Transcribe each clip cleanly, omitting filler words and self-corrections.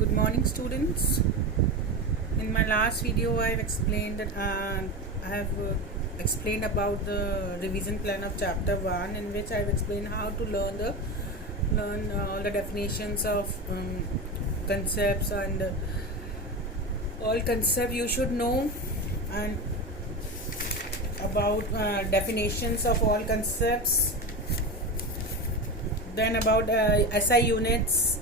Good morning, students. In my last video, I have explained that I have explained about the revision plan of chapter 1, in which I have explained how to learn all the definitions of concepts and all concept you should know, and about definitions of all concepts. Then about SI units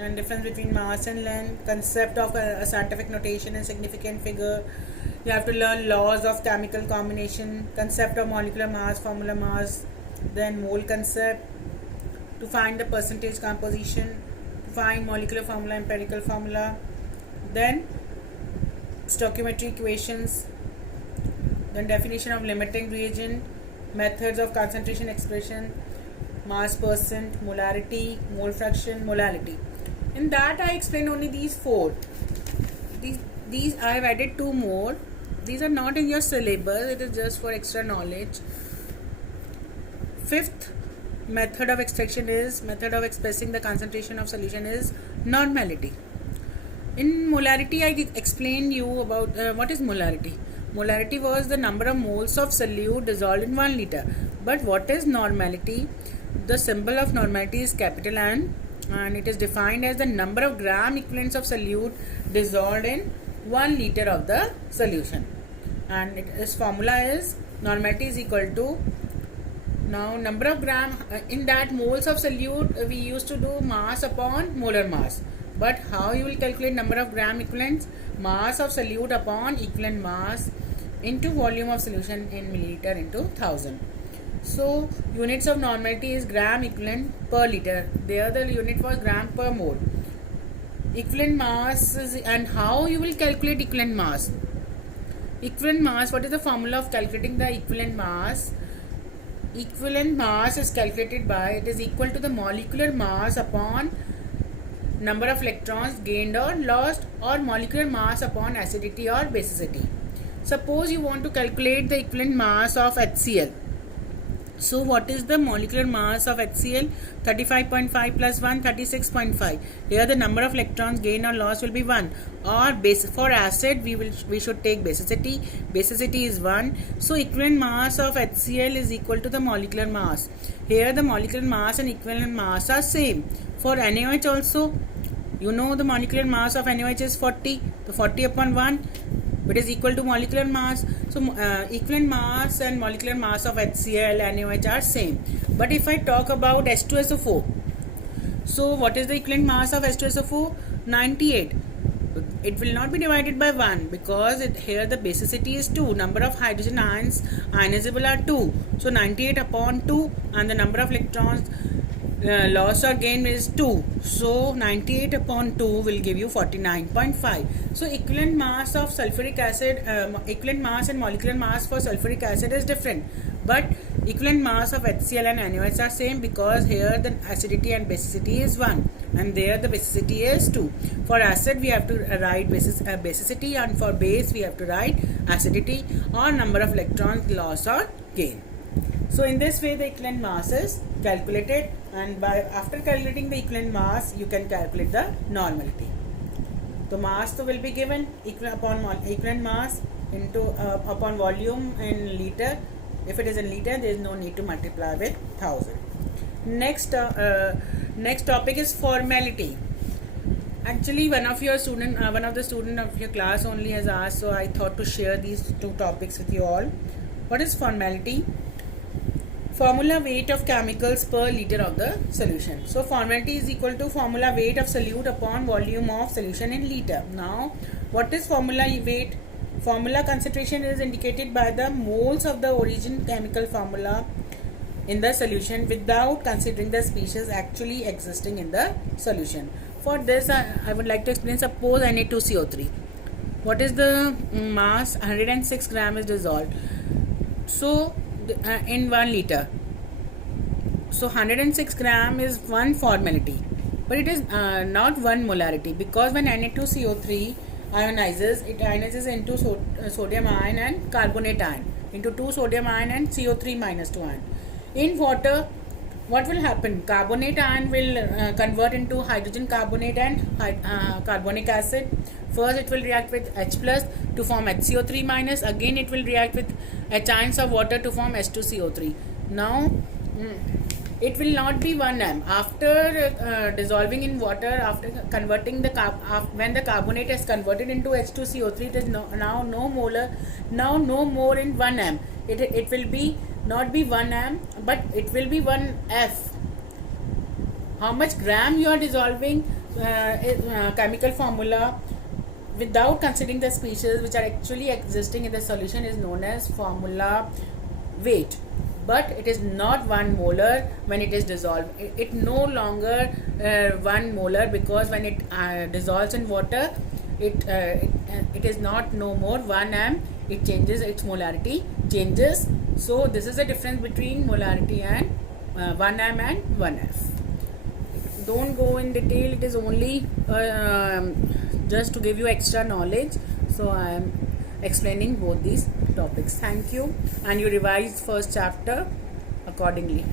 and difference between mass and length, concept of a scientific notation and significant figure. You have to learn laws of chemical combination, concept of molecular mass, formula mass, then mole concept, to find the percentage composition, to find molecular formula, empirical formula, then stoichiometry equations, then definition of limiting reagent, methods of concentration expression, mass percent, molarity, mole fraction, molality. In that I explained only these four. These I have added two more. These are not in your syllabus, it is just for extra knowledge. Fifth method of expression method of expressing the concentration of solution is normality. In molarity, I explained you about what is molarity. Molarity was the number of moles of solute dissolved in 1 liter. But what is normality? The symbol of normality is capital N, and it is defined as the number of gram equivalents of solute dissolved in 1 liter of the solution. And its formula is normality is equal to, now number of gram, in that moles of solute we used to do mass upon molar mass. But how you will calculate number of gram equivalents? Mass of solute upon equivalent mass into volume of solution in milliliter into 1000. So units of normality is gram equivalent per liter. There the unit was gram per mole. Equivalent mass is, and how you will calculate equivalent mass? Equivalent mass, what is the formula of calculating the equivalent mass? Equivalent mass is calculated by, it is equal to the molecular mass upon number of electrons gained or lost, or molecular mass upon acidity or basicity. Suppose you want to calculate the equivalent mass of HCl. So what is the molecular mass of HCl? 35.5 plus 1, 36.5. Here the number of electrons gained or lost will be 1. Or for acid we should take basicity. Basicity is 1. So equivalent mass of HCl is equal to the molecular mass. Here the molecular mass and equivalent mass are same. For NaOH also, you know the molecular mass of NaOH is 40. So 40 upon 1, it is equal to molecular mass. So equivalent mass and molecular mass of HCl and NaOH are same. But if I talk about H2SO4, so what is the equivalent mass of H2SO4? 98. It will not be divided by 1 because here the basicity is 2. Number of hydrogen ions ionizable are 2. So 98 upon 2, and the number of electrons loss or gain is 2. So 98 upon 2 will give you 49.5. So equivalent mass of sulfuric acid, equivalent mass and molecular mass for sulfuric acid is different. But equivalent mass of HCl and NaOH are same because here the acidity and basicity is 1 and there the basicity is 2. For acid we have to write basicity, and for base we have to write acidity or number of electrons loss or gain. So in this way the equivalent mass is calculated, and after calculating the equivalent mass you can calculate the normality. So mass will be given equivalent mass into upon volume in liter. If it is in liter, there is no need to multiply with 1000. Next topic is formality. Actually, one of the student of your class only has asked, so I thought to share these two topics with you all. What is formality? Formula weight of chemicals per liter of the solution. So formality is equal to formula weight of solute upon volume of solution in liter. Now, what is formula weight? Formula concentration is indicated by the moles of the origin chemical formula in the solution without considering the species actually existing in the solution. For this, I would like to explain. Suppose Na2CO3. What is the mass? 106 gram is dissolved. So in 1 liter. So 106 gram is one formality, but it is not one molarity, because when Na2CO3 ionizes, it ionizes into sodium ion and carbonate ion, into 2 sodium ion and CO3 minus 2 ion. In water, what will happen? Carbonate ion will convert into hydrogen carbonate and carbonic acid. First it will react with H plus to form HCO3 minus. Again it will react with H ions of water to form H2CO3. Now it will not be 1 amp. After dissolving in water, after converting the when the carbonate is converted into H2CO3, it is now no more in 1 amp. It will be not be 1 amp, but it will be 1F. How much gram you are dissolving chemical formula without considering the species which are actually existing in the solution is known as formula weight. But it is not 1 molar when it is dissolved. It no longer 1 molar, because when it dissolves in water, it is not no more 1 amp. It changes, its molarity changes. So this is the difference between molarity and 1 amp and 1F. Don't go in detail. It is only just to give you extra knowledge. So I am explaining both these topics. Thank you, and you revise first chapter accordingly.